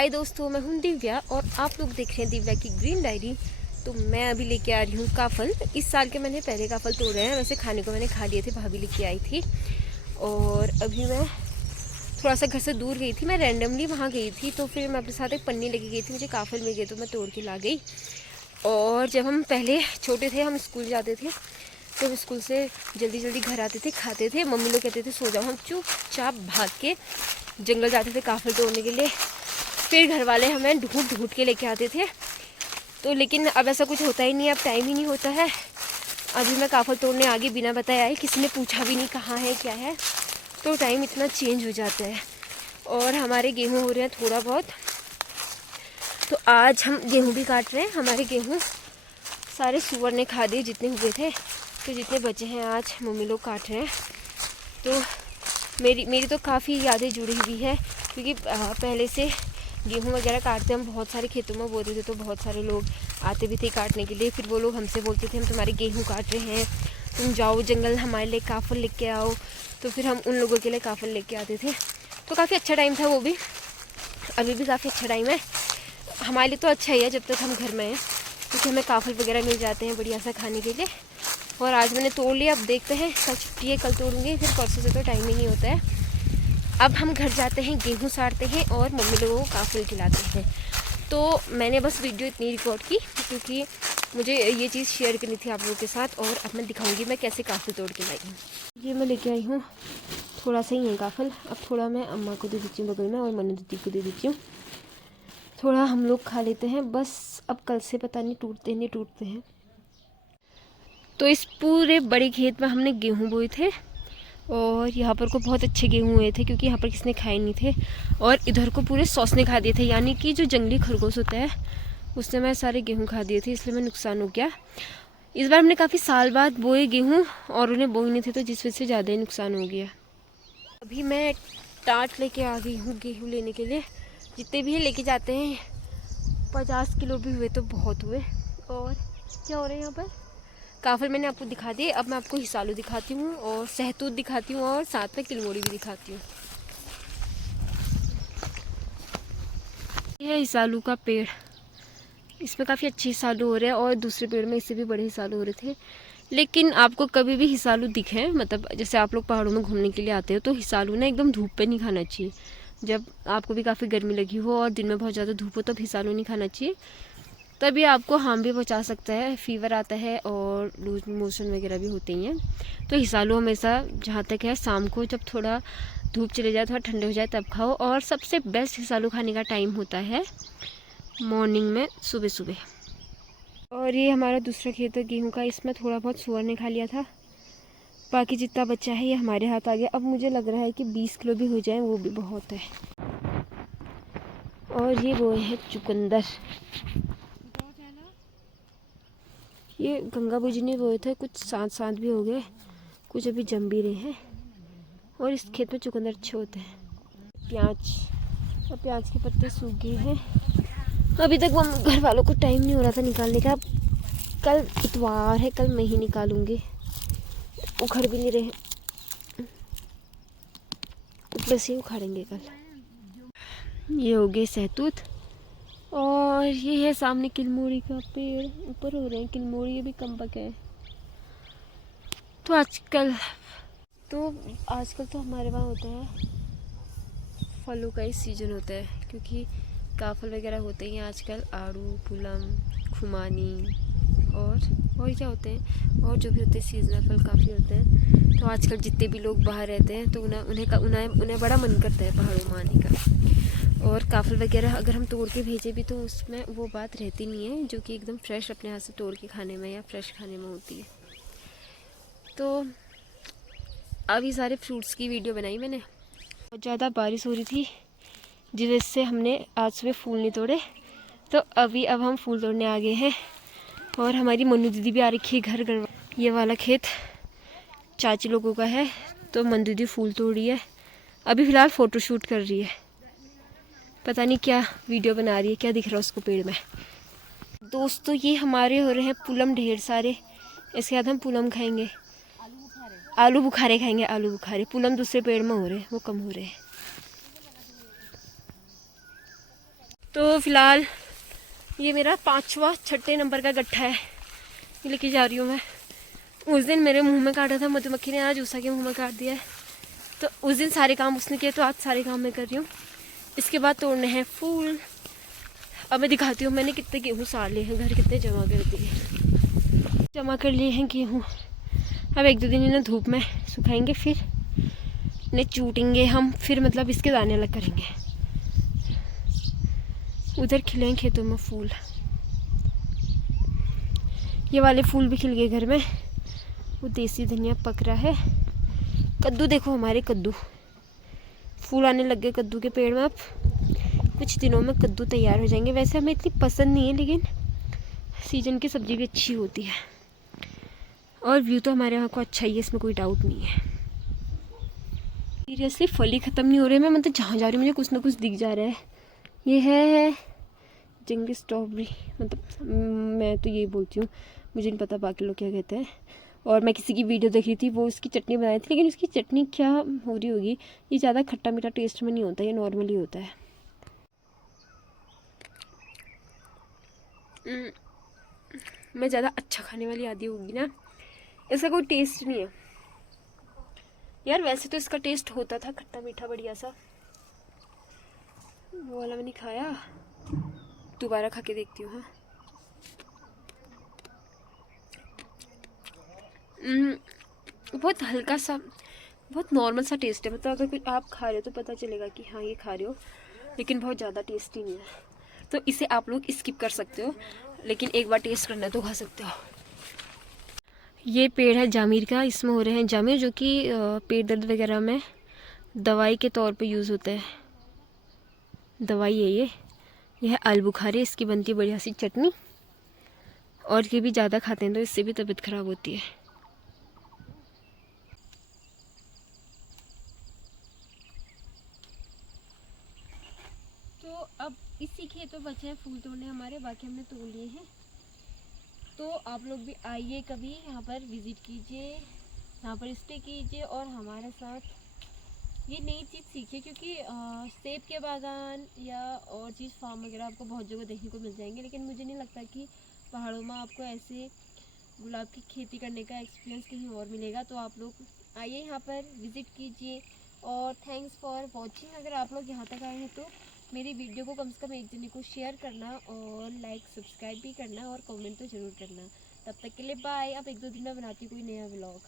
हाय दोस्तों, मैं हूं दिव्या और आप लोग देख रहे हैं दिव्या की ग्रीन डायरी। तो मैं अभी लेके आ रही हूँ काफ़ल। इस साल के मैंने पहले काफ़ल तोड़े हैं, वैसे खाने को मैंने खा लिए थे, भाभी लेके आई थी। और अभी मैं थोड़ा सा घर से दूर गई थी, मैं रैंडमली वहाँ गई थी, तो फिर मैं अपने साथ एक पन्नी लेके गई थी, मुझे काफ़ल मिल गए तो मैं तोड़ के ला गई। और जब हम पहले छोटे थे, हम स्कूल जाते थे, तो हम स्कूल से जल्दी जल्दी घर आते थे, खाते थे, मम्मी लोग कहते थे सो जाओ, हम चुपचाप भाग के जंगल जाते थे काफ़ल तोड़ने के लिए। फिर घर वाले हमें ढूंढ ढूंढ के लेके आते थे। तो लेकिन अब ऐसा कुछ होता ही नहीं है, अब टाइम ही नहीं होता है। अभी मैं काफ़ल तोड़ने आगे बिना बताए आई, किसी ने पूछा भी नहीं कहाँ है क्या है, तो टाइम इतना चेंज हो जाता है। और हमारे गेहूँ हो रहे हैं थोड़ा बहुत, तो आज हम गेहूँ भी काट रहे हैं। हमारे गेहूँ सारे सुअर ने खा दिए जितने हुए थे, तो जितने बचे हैं आज मम्मी लोग काट रहे हैं। तो मेरी तो काफ़ी यादें जुड़ी हुई है, क्योंकि पहले से गेहूँ वगैरह काटते हम बहुत सारे खेतों में बोते थे, तो बहुत सारे लोग आते भी थे काटने के लिए। फिर वो लोग हमसे बोलते थे हम तुम्हारे गेहूँ काट रहे हैं, तुम जाओ जंगल हमारे लिए काफ़ल लेके आओ। तो फिर हम उन लोगों के लिए काफ़ल लेके आते थे। तो काफ़ी अच्छा टाइम था वो भी, अभी भी काफ़ी अच्छा टाइम है हमारे लिए। तो अच्छा ही है जब तक हम घर में हैं, क्योंकि हमें काफ़ल वगैरह मिल जाते हैं बढ़िया सा खाने के लिए। और आज मैंने तोड़ लिया, अब देखते हैं, कल छुट्टी है, कल तोड़ूंगी, फिर परसों से तो टाइम ही नहीं होता है। अब हम घर जाते हैं, गेहूँ साड़ते हैं और मम्मी लोगों को काफ़ल खिलाते हैं। तो मैंने बस वीडियो इतनी रिकॉर्ड की, क्योंकि मुझे ये चीज़ शेयर करनी थी आप लोगों के साथ। और अब मैं दिखाऊंगी मैं कैसे काफ़ल तोड़ के लाई हूँ। ये मैं लेके आई हूँ, थोड़ा सा ही है काफ़ल। अब थोड़ा मैं अम्मा को दे देती हूँ बगल में, और मनु दीदी को दे देती हूँ। थोड़ा हम लोग खा लेते हैं बस, अब कल से पता नहीं टूटते नहीं टूटते हैं। तो इस पूरे बड़े खेत में हमने गेहूँ बोए थे, और यहाँ पर को बहुत अच्छे गेहूँ हुए थे, क्योंकि यहाँ पर किसने खाए नहीं थे। और इधर को पूरे सॉस ने खा दिए थे, यानी कि जो जंगली खरगोश होता है उसने मैं सारे गेहूँ खा दिए थे, इसलिए मैं नुकसान हो गया। इस बार हमने काफ़ी साल बाद बोए गेहूँ, और उन्हें बोए नहीं थे, तो जिस वजह से ज़्यादा ही नुकसान हो गया। अभी मैं टाट लेके आ गई हूँ गेहूँ लेने के लिए। जितने भी लेके जाते हैं, 50 किलो भी हुए तो बहुत हुए। और क्या हो रहा है यहाँ पर, काफ़ल मैंने आपको दिखा दिए। अब मैं आपको हिसालू दिखाती हूँ, और सहतूत दिखाती हूँ, और साथ में किलमोड़ी भी दिखाती हूँ। यह है हिसालू का पेड़, इसमें काफ़ी अच्छे हिसालू हो रहे हैं, और दूसरे पेड़ में इससे भी बड़े हिसालू हो रहे थे। लेकिन आपको कभी भी हिसालू दिखे, मतलब जैसे आप लोग पहाड़ों में घूमने के लिए आते हो, तो हिसालू ना एकदम धूप पे नहीं खाना चाहिए। जब आपको भी काफ़ी गर्मी लगी हो और दिन में बहुत ज़्यादा धूप हो, तब हिसालू नहीं खाना चाहिए, तभी आपको हार्म भी पहुंचा सकता है, फीवर आता है और लूज मोशन वगैरह भी होते ही हैं। तो हिसालू हमेशा, जहाँ तक है, शाम को जब थोड़ा धूप चले जाए, थोड़ा ठंडे हो जाए, तब खाओ। और सबसे बेस्ट हिसालू खाने का टाइम होता है मॉर्निंग में, सुबह सुबह। और ये हमारा दूसरा खेत है गेहूँ का, इसमें थोड़ा बहुत सुअर ने खा लिया था, बाकी जितना बच्चा है ये हमारे हाथ आ गया। अब मुझे लग रहा है कि 20 किलो भी हो जाए वो भी बहुत है। और ये वो है चुकंदर, ये गंगा पूजी ने बोए थे, कुछ साथ साथ भी हो गए, कुछ अभी जम भी रहे हैं। और इस खेत में चुकंदर अच्छे होते हैं। प्याज, और प्याज के पत्ते सूख गए हैं। अभी तक वो घर वालों को टाइम नहीं हो रहा था निकालने का। कल इतवार है, कल मैं ही निकालूंगी, उखड़ भी नहीं रहे, तो बस ही उखाड़ेंगे कल। ये हो गए सहतूत, और ये है सामने किलमोड़ी का पेड़, ऊपर हो रहे हैं किलमोड़ी, ये भी कम पके हैं। तो आजकल तो हमारे वहाँ होता है, फलों का ही सीज़न होता है, क्योंकि काफ़ल वगैरह होते हैं आजकल, आड़ू, पुलम, खुमानी, और क्या होते हैं, और जो भी होते हैं सीजनल फल काफ़ी होते हैं। तो आजकल जितने भी लोग बाहर रहते हैं, तो उन्हें बड़ा मन करता है पहाड़ों में आने का। और काफ़ल वगैरह अगर हम तोड़ के भेजें भी, तो उसमें वो बात रहती नहीं है जो कि एकदम फ्रेश अपने हाथ से तोड़ के खाने में या फ्रेश खाने में होती है। तो अभी सारे फ्रूट्स की वीडियो बनाई मैंने। बहुत ज़्यादा बारिश हो रही थी, जिस वजह से हमने आज सुबह फूल नहीं तोड़े। तो अब हम फूल तोड़ने आ गए हैं, और हमारी मनु दीदी भी आ रखी है घर गड़वा। ये वाला खेत चाची लोगों का है, तो मनु दीदी फूल तोड़ रही है। अभी फ़िलहाल फ़ोटो शूट कर रही है, पता नहीं क्या वीडियो बना रही है, क्या दिख रहा है उसको पेड़ में। दोस्तों ये हमारे हो रहे हैं पुलम ढेर सारे, इसके बाद हम पुलम खाएंगे, आलू बुखारे खाएंगे, आलू बुखारे। पुलम दूसरे पेड़ में हो रहे हैं, वो कम हो रहे हैं। तो फिलहाल ये मेरा 5वां 6ठे नंबर का गट्ठा है, ये लेके जा रही हूँ मैं। उस दिन मेरे मुंह में काटा था मधुमक्खी ने, आज उषा के मुंह में काट दिया है। तो उस दिन सारे काम उसने किए, तो आज सारे काम मैं कर रही हूँ। इसके बाद तोड़ने हैं फूल। अब मैं दिखाती हूँ मैंने कितने गेहूँ साड़ लिए हैं, घर कितने जमा कर दिए, जमा कर लिए हैं गेहूँ। अब 1-2 दिन इन्हें धूप में सुखाएंगे, फिर इन्हें चूटेंगे हम, फिर मतलब इसके दाने अलग करेंगे। उधर खिले हैं खेतों में फूल, ये वाले फूल भी खिल गए घर में। वो देसी धनिया पक रहा है। कद्दू देखो, हमारे कद्दू फूल आने लग गए कद्दू के पेड़ में। अब कुछ दिनों में कद्दू तैयार हो जाएंगे। वैसे हमें इतनी पसंद नहीं है, लेकिन सीजन की सब्ज़ी भी अच्छी होती है। और व्यू तो हमारे यहाँ को अच्छा ही है, इसमें कोई डाउट नहीं है। सीरियसली फल ही ख़त्म नहीं हो रहे। मैं मतलब जहाँ जा रही हूँ मुझे कुछ ना कुछ दिख जा रहा है। ये है जंगली स्ट्रॉबेरी, मतलब मैं तो ये बोलती हूँ, मुझे नहीं पता बाकी लोग क्या कहते हैं। और मैं किसी की वीडियो देख रही थी, वो उसकी चटनी बनाई थी, लेकिन उसकी चटनी क्या हो रही होगी, ये ज़्यादा खट्टा मीठा टेस्ट में नहीं होता, ये नॉर्मली होता है। मैं ज़्यादा अच्छा खाने वाली आदि होगी ना, इसका कोई टेस्ट नहीं है यार। वैसे तो इसका टेस्ट होता था खट्टा मीठा बढ़िया सा, वो वाला मैंने खाया। दोबारा खा के देखती हूँ। हाँ, बहुत हल्का सा, बहुत नॉर्मल सा टेस्ट है। मतलब अगर कुछ आप खा रहे हो तो पता चलेगा कि हाँ ये खा रहे हो, लेकिन बहुत ज़्यादा टेस्टी नहीं है। तो इसे आप लोग स्किप कर सकते हो, लेकिन एक बार टेस्ट करना है तो खा सकते हो। ये पेड़ है जामीर का, इसमें हो रहे हैं जामीर, जो कि पेट दर्द वगैरह में दवाई के तौर पे यूज़ होता है। दवाई है ये है आलबुखारे, इसकी बनती है बढ़िया सी चटनी। और ये भी ज़्यादा खाते हैं तो इससे भी तबीयत ख़राब होती है। तो अब इसी खेत में बचे हैं फूल तोड़ने हमारे, बाकी हमने तोड़ लिए हैं। तो आप लोग भी आइए कभी यहाँ पर विज़िट कीजिए, यहाँ पर स्टे कीजिए और हमारे साथ ये नई चीज़ सीखिए। क्योंकि सेब के बागान या और चीज़ फार्म वगैरह आपको बहुत जगह देखने को मिल जाएंगे, लेकिन मुझे नहीं लगता कि पहाड़ों में आपको ऐसे गुलाब की खेती करने का एक्सपीरियंस कहीं और मिलेगा। तो आप लोग आइए यहाँ पर विज़िट कीजिए। और थैंक्स फॉर वॉचिंग। अगर आप लोग यहाँ तक आए हैं तो मेरी वीडियो को कम से कम एक जने को शेयर करना और लाइक सब्सक्राइब भी करना और कमेंट तो ज़रूर करना। तब तक के लिए बाय। अब 1-2 दिन में बनाती हूँ कोई नया व्लॉग।